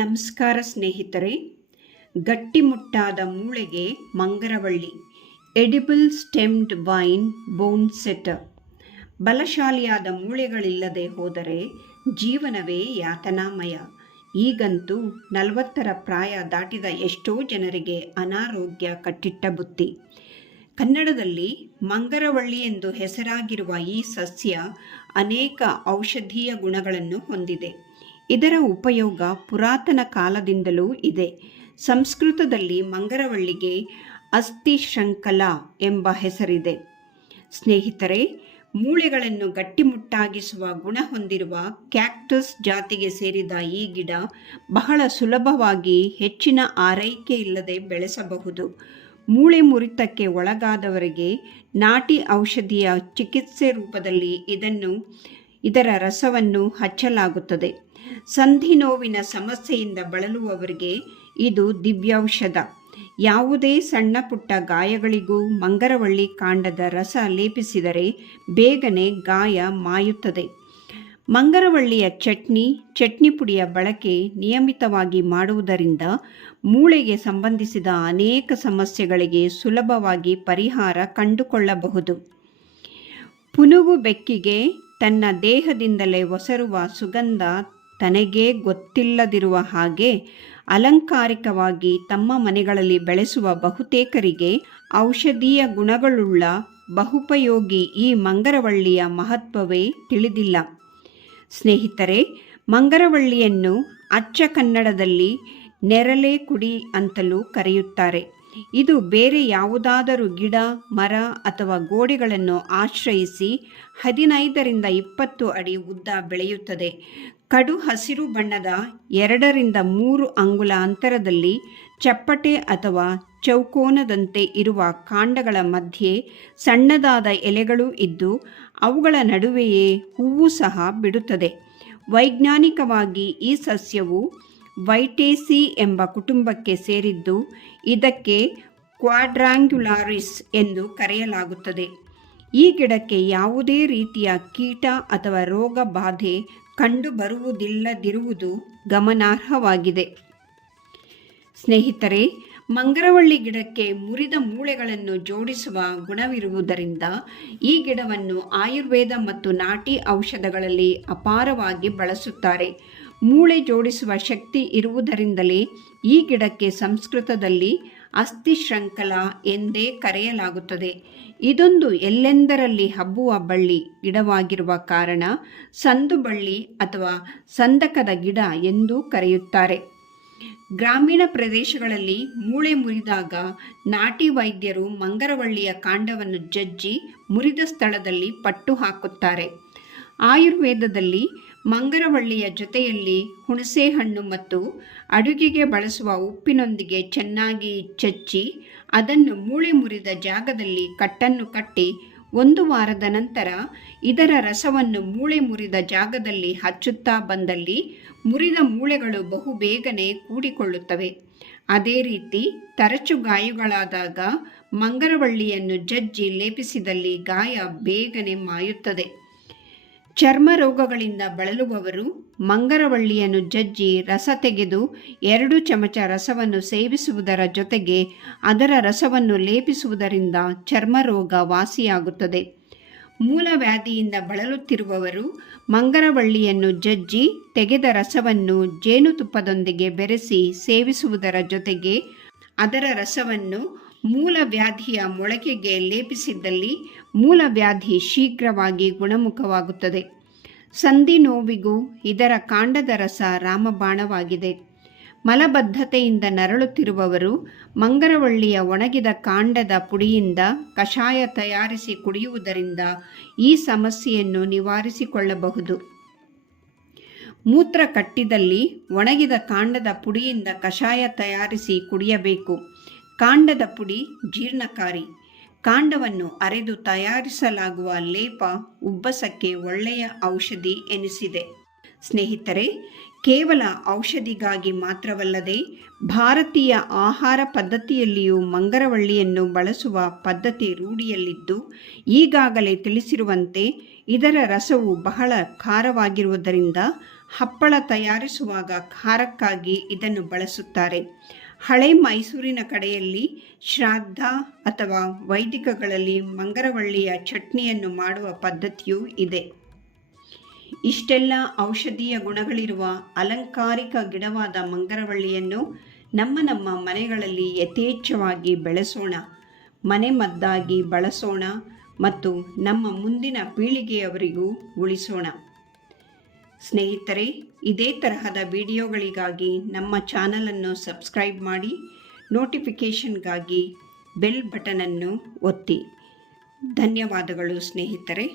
ನಮಸ್ಕಾರ ಸ್ನೇಹಿತರೆ, ಗಟ್ಟಿಮುಟ್ಟಾದ ಮೂಳೆಗೆ ಮಂಗರವಳ್ಳಿ, edible stemmed vine bone setter ಬಲಶಾಲಿಯಾದ ಮೂಳೆಗಳಿಲ್ಲದೆ ಹೋದರೆ ಜೀವನವೇ ಯಾತನಾಮಯ. ಈಗಂತೂ ನಲವತ್ತರ ಪ್ರಾಯ ದಾಟಿದ ಎಷ್ಟೋ ಜನರಿಗೆ ಅನಾರೋಗ್ಯ ಕಟ್ಟಿಟ್ಟ ಬುತ್ತಿ. ಕನ್ನಡದಲ್ಲಿ ಮಂಗರವಳ್ಳಿ ಎಂದು ಹೆಸರಾಗಿರುವ ಈ ಸಸ್ಯ ಅನೇಕ ಔಷಧೀಯ ಗುಣಗಳನ್ನು ಹೊಂದಿದೆ. ಇದರ ಉಪಯೋಗ ಪುರಾತನ ಕಾಲದಿಂದಲೂ ಇದೆ. ಸಂಸ್ಕೃತದಲ್ಲಿ ಮಂಗರವಳ್ಳಿಗೆ ಅಸ್ಥಿಶೃಂಖಲ ಎಂಬ ಹೆಸರಿದೆ. ಸ್ನೇಹಿತರೆ, ಮೂಳೆಗಳನ್ನು ಗಟ್ಟಿಮುಟ್ಟಾಗಿಸುವ ಗುಣ ಹೊಂದಿರುವ ಕ್ಯಾಕ್ಟಸ್ ಜಾತಿಗೆ ಸೇರಿದ ಈ ಗಿಡ ಬಹಳ ಸುಲಭವಾಗಿ ಹೆಚ್ಚಿನ ಆರೈಕೆ ಇಲ್ಲದೆ ಬೆಳೆಸಬಹುದು. ಮೂಳೆ ಮುರಿತಕ್ಕೆ ಒಳಗಾದವರಿಗೆ ನಾಟಿ ಔಷಧಿಯ ಚಿಕಿತ್ಸೆ ರೂಪದಲ್ಲಿ ಇದನ್ನು ಇದರ ರಸವನ್ನು ಹಚ್ಚಲಾಗುತ್ತದೆ. ಸಂಧಿ ನೋವಿನ ಸಮಸ್ಯೆಯಿಂದ ಬಳಲುವವರಿಗೆ ಇದು ದಿವ್ಯೌಷಧ. ಯಾವುದೇ ಸಣ್ಣ ಪುಟ್ಟ ಗಾಯಗಳಿಗೂ ಮಂಗರವಳ್ಳಿ ಕಾಂಡದ ರಸ ಲೇಪಿಸಿದರೆ ಬೇಗನೆ ಗಾಯ ಮಾಯುತ್ತದೆ. ಮಂಗರವಳ್ಳಿಯ ಚಟ್ನಿ ಚಟ್ನಿ ಪುಡಿಯ ಬಳಕೆ ನಿಯಮಿತವಾಗಿ ಮಾಡುವುದರಿಂದ ಮೂಳೆಗೆ ಸಂಬಂಧಿಸಿದ ಅನೇಕ ಸಮಸ್ಯೆಗಳಿಗೆ ಸುಲಭವಾಗಿ ಪರಿಹಾರ ಕಂಡುಕೊಳ್ಳಬಹುದು. ಪುನುಗು ಬೆಕ್ಕಿಗೆ ತನ್ನ ದೇಹದಿಂದಲೇ ಒಸರುವ ಸುಗಂಧ ತನಗೇ ಗೊತ್ತಿಲ್ಲದಿರುವ ಹಾಗೆ ಅಲಂಕಾರಿಕವಾಗಿ ತಮ್ಮ ಮನೆಗಳಲ್ಲಿ ಬೆಳೆಸುವ ಬಹುತೇಕರಿಗೆ ಔಷಧೀಯ ಗುಣಗಳುಳ್ಳ ಬಹುಪಯೋಗಿ ಈ ಮಂಗರವಳ್ಳಿಯ ಮಹತ್ವವೇ ತಿಳಿದಿಲ್ಲ. ಸ್ನೇಹಿತರೆ, ಮಂಗರವಳ್ಳಿಯನ್ನು ಅಚ್ಚ ಕನ್ನಡದಲ್ಲಿ ನೆರಳೆ ಕುಡಿ ಅಂತಲೂ ಕರೆಯುತ್ತಾರೆ. ಇದು ಬೇರೆ ಯಾವುದಾದರೂ ಗಿಡ, ಮರ ಅಥವಾ ಗೋಡೆಗಳನ್ನು ಆಶ್ರಯಿಸಿ ಹದಿನೈದರಿಂದ ಇಪ್ಪತ್ತು ಅಡಿ ಉದ್ದ ಬೆಳೆಯುತ್ತದೆ. ಕಡು ಹಸಿರು ಬಣ್ಣದ ಎರಡರಿಂದ ಮೂರು ಅಂಗುಲ ಅಂತರದಲ್ಲಿ ಚಪ್ಪಟೆ ಅಥವಾ ಚೌಕೋನದಂತೆ ಇರುವ ಕಾಂಡಗಳ ಮಧ್ಯೆ ಸಣ್ಣದಾದ ಎಲೆಗಳು ಇದ್ದು ಅವುಗಳ ನಡುವೆಯೇ ಹೂವು ಸಹ ಬಿಡುತ್ತದೆ. ವೈಜ್ಞಾನಿಕವಾಗಿ ಈ ಸಸ್ಯವು ವೈಟೇಸಿ ಎಂಬ ಕುಟುಂಬಕ್ಕೆ ಸೇರಿದ್ದು ಇದಕ್ಕೆ ಕ್ವಾಡ್ರಾಂಗ್ಯುಲಾರಿಸ್ ಎಂದು ಕರೆಯಲಾಗುತ್ತದೆ. ಈ ಗಿಡಕ್ಕೆ ಯಾವುದೇ ರೀತಿಯ ಕೀಟ ಅಥವಾ ರೋಗ ಬಾಧೆ ಕಂಡುಬರುವುದಿಲ್ಲದಿರುವುದು ಗಮನಾರ್ಹವಾಗಿದೆ. ಸ್ನೇಹಿತರೆ, ಮಂಗರವಳ್ಳಿ ಗಿಡಕ್ಕೆ ಮುರಿದ ಮೂಳೆಗಳನ್ನು ಜೋಡಿಸುವ ಗುಣವಿರುವುದರಿಂದ ಈ ಗಿಡವನ್ನು ಆಯುರ್ವೇದ ಮತ್ತು ನಾಟಿ ಔಷಧಗಳಲ್ಲಿ ಅಪಾರವಾಗಿ ಬಳಸುತ್ತಾರೆ. ಮೂಳೆ ಜೋಡಿಸುವ ಶಕ್ತಿ ಇರುವುದರಿಂದಲೇ ಈ ಗಿಡಕ್ಕೆ ಸಂಸ್ಕೃತದಲ್ಲಿ ಅಸ್ಥಿಶೃಂಖಲ ಎಂದೇ ಕರೆಯಲಾಗುತ್ತದೆ. ಇದೊಂದು ಎಲ್ಲೆಂದರಲ್ಲಿ ಹಬ್ಬುವ ಬಳ್ಳಿ ಗಿಡವಾಗಿರುವ ಕಾರಣ ಸಂದು ಬಳ್ಳಿ ಅಥವಾ ಸಂದಕದ ಗಿಡ ಎಂದೂ ಕರೆಯುತ್ತಾರೆ. ಗ್ರಾಮೀಣ ಪ್ರದೇಶಗಳಲ್ಲಿ ಮೂಳೆ ಮುರಿದಾಗ ನಾಟಿ ವೈದ್ಯರು ಮಂಗರವಳ್ಳಿಯ ಕಾಂಡವನ್ನು ಜಜ್ಜಿ ಮುರಿದ ಸ್ಥಳದಲ್ಲಿ ಪಟ್ಟು ಹಾಕುತ್ತಾರೆ. ಆಯುರ್ವೇದದಲ್ಲಿ ಮಂಗರವಳ್ಳಿಯ ಜೊತೆಯಲ್ಲಿ ಹುಣಸೆಹಣ್ಣು ಮತ್ತು ಅಡುಗೆಗೆ ಬಳಸುವ ಉಪ್ಪಿನೊಂದಿಗೆ ಚೆನ್ನಾಗಿ ಚಚ್ಚಿ ಅದನ್ನು ಮೂಳೆ ಮುರಿದ ಜಾಗದಲ್ಲಿ ಕಟ್ಟನ್ನು ಕಟ್ಟಿ ಒಂದು ವಾರದ ನಂತರ ಇದರ ರಸವನ್ನು ಮೂಳೆ ಮುರಿದ ಜಾಗದಲ್ಲಿ ಹಚ್ಚುತ್ತಾ ಬಂದಲ್ಲಿ ಮುರಿದ ಮೂಳೆಗಳು ಬಹು ಬೇಗನೆ ಕೂಡಿಕೊಳ್ಳುತ್ತವೆ. ಅದೇ ರೀತಿ ತರಚು ಗಾಯಗಳಾದಾಗ ಮಂಗರವಳ್ಳಿಯನ್ನು ಜಜ್ಜಿ ಲೇಪಿಸಿದಲ್ಲಿ ಗಾಯ ಬೇಗನೆ ಮಾಯುತ್ತದೆ. ಚರ್ಮ ರೋಗಗಳಿಂದ ಬಳಲುವವರು ಮಂಗರವಳ್ಳಿಯನ್ನು ಜಜ್ಜಿ ರಸ ತೆಗೆದು ಎರಡು ಚಮಚ ರಸವನ್ನು ಸೇವಿಸುವುದರ ಜೊತೆಗೆ ಅದರ ರಸವನ್ನು ಲೇಪಿಸುವುದರಿಂದ ಚರ್ಮ ರೋಗ ವಾಸಿಯಾಗುತ್ತದೆ. ಮೂಲವ್ಯಾಧಿಯಿಂದ ಬಳಲುತ್ತಿರುವವರು ಮಂಗರವಳ್ಳಿಯನ್ನು ಜಜ್ಜಿ ತೆಗೆದ ರಸವನ್ನು ಜೇನುತುಪ್ಪದೊಂದಿಗೆ ಬೆರೆಸಿ ಸೇವಿಸುವುದರ ಜೊತೆಗೆ ಅದರ ರಸವನ್ನು ಮೂಲವ್ಯಾಧಿಯ ಮೊಳಕೆಗೆ ಲೇಪಿಸಿದ್ದಲ್ಲಿ ಮೂಲವ್ಯಾಧಿ ಶೀಘ್ರವಾಗಿ ಗುಣಮುಖವಾಗುತ್ತದೆ. ಸಂಧಿ ನೋವಿಗೂ ಇದರ ಕಾಂಡದ ರಸ ರಾಮಬಾಣವಾಗಿದೆ. ಮಲಬದ್ಧತೆಯಿಂದ ನರಳುತ್ತಿರುವವರು ಮಂಗರವಳ್ಳಿಯ ಒಣಗಿದ ಕಾಂಡದ ಪುಡಿಯಿಂದ ಕಷಾಯ ತಯಾರಿಸಿ ಕುಡಿಯುವುದರಿಂದ ಈ ಸಮಸ್ಯೆಯನ್ನು ನಿವಾರಿಸಿಕೊಳ್ಳಬಹುದು. ಮೂತ್ರ ಕಟ್ಟಿದಲ್ಲಿ ಒಣಗಿದ ಕಾಂಡದ ಪುಡಿಯಿಂದ ಕಷಾಯ ತಯಾರಿಸಿ ಕುಡಿಯಬೇಕು. ಕಾಂಡದ ಪುಡಿ ಜೀರ್ಣಕಾರಿ. ಕಾಂಡವನ್ನು ಅರೆದು ತಯಾರಿಸಲಾಗುವ ಲೇಪ ಉಬ್ಬಸಕ್ಕೆ ಒಳ್ಳೆಯ ಔಷಧಿ ಎನಿಸಿದೆ. ಸ್ನೇಹಿತರೆ, ಕೇವಲ ಔಷಧಿಗಾಗಿ ಮಾತ್ರವಲ್ಲದೆ ಭಾರತೀಯ ಆಹಾರ ಪದ್ಧತಿಯಲ್ಲಿಯೂ ಮಂಗರವಳ್ಳಿಯನ್ನು ಬಳಸುವ ಪದ್ಧತಿ ರೂಢಿಯಲ್ಲಿದ್ದು, ಈಗಾಗಲೇ ತಿಳಿಸಿರುವಂತೆ ಇದರ ರಸವು ಬಹಳ ಖಾರವಾಗಿರುವುದರಿಂದ ಹಪ್ಪಳ ತಯಾರಿಸುವಾಗ ಖಾರಕ್ಕಾಗಿ ಇದನ್ನು ಬಳಸುತ್ತಾರೆ. ಹಳೆ ಮೈಸೂರಿನ ಕಡೆಯಲ್ಲಿ ಶ್ರಾದ್ದ ಅಥವಾ ವೈದಿಕಗಳಲ್ಲಿ ಮಂಗರವಳ್ಳಿಯ ಚಟ್ನಿಯನ್ನು ಮಾಡುವ ಪದ್ಧತಿಯೂ ಇದೆ. ಇಷ್ಟೆಲ್ಲ ಔಷಧೀಯ ಗುಣಗಳಿರುವ ಅಲಂಕಾರಿಕ ಗಿಡವಾದ ಮಂಗರವಳ್ಳಿಯನ್ನು ನಮ್ಮ ನಮ್ಮ ಮನೆಗಳಲ್ಲಿ ಯಥೇಚ್ಛವಾಗಿ ಬೆಳೆಸೋಣ, ಮನೆ ಮದ್ದಾಗಿ ಬಳಸೋಣ ಮತ್ತು ನಮ್ಮ ಮುಂದಿನ ಪೀಳಿಗೆಯವರಿಗೂ ಉಳಿಸೋಣ. ಸ್ನೇಹಿತರೆ ಇದೇ ತರಹದ ವಿಡಿಯೋಗಳಿಗಾಗಿ ನಮ್ಮ ಚಾನಲನ್ನು ಸಬ್ಸ್ಕ್ರೈಬ್ ಮಾಡಿ ನೋಟಿಫಿಕೇಷನ್ಗಾಗಿ ಬೆಲ್ ಬಟನನ್ನು ಒತ್ತಿ. ಧನ್ಯವಾದಗಳು ಸ್ನೇಹಿತರೆ.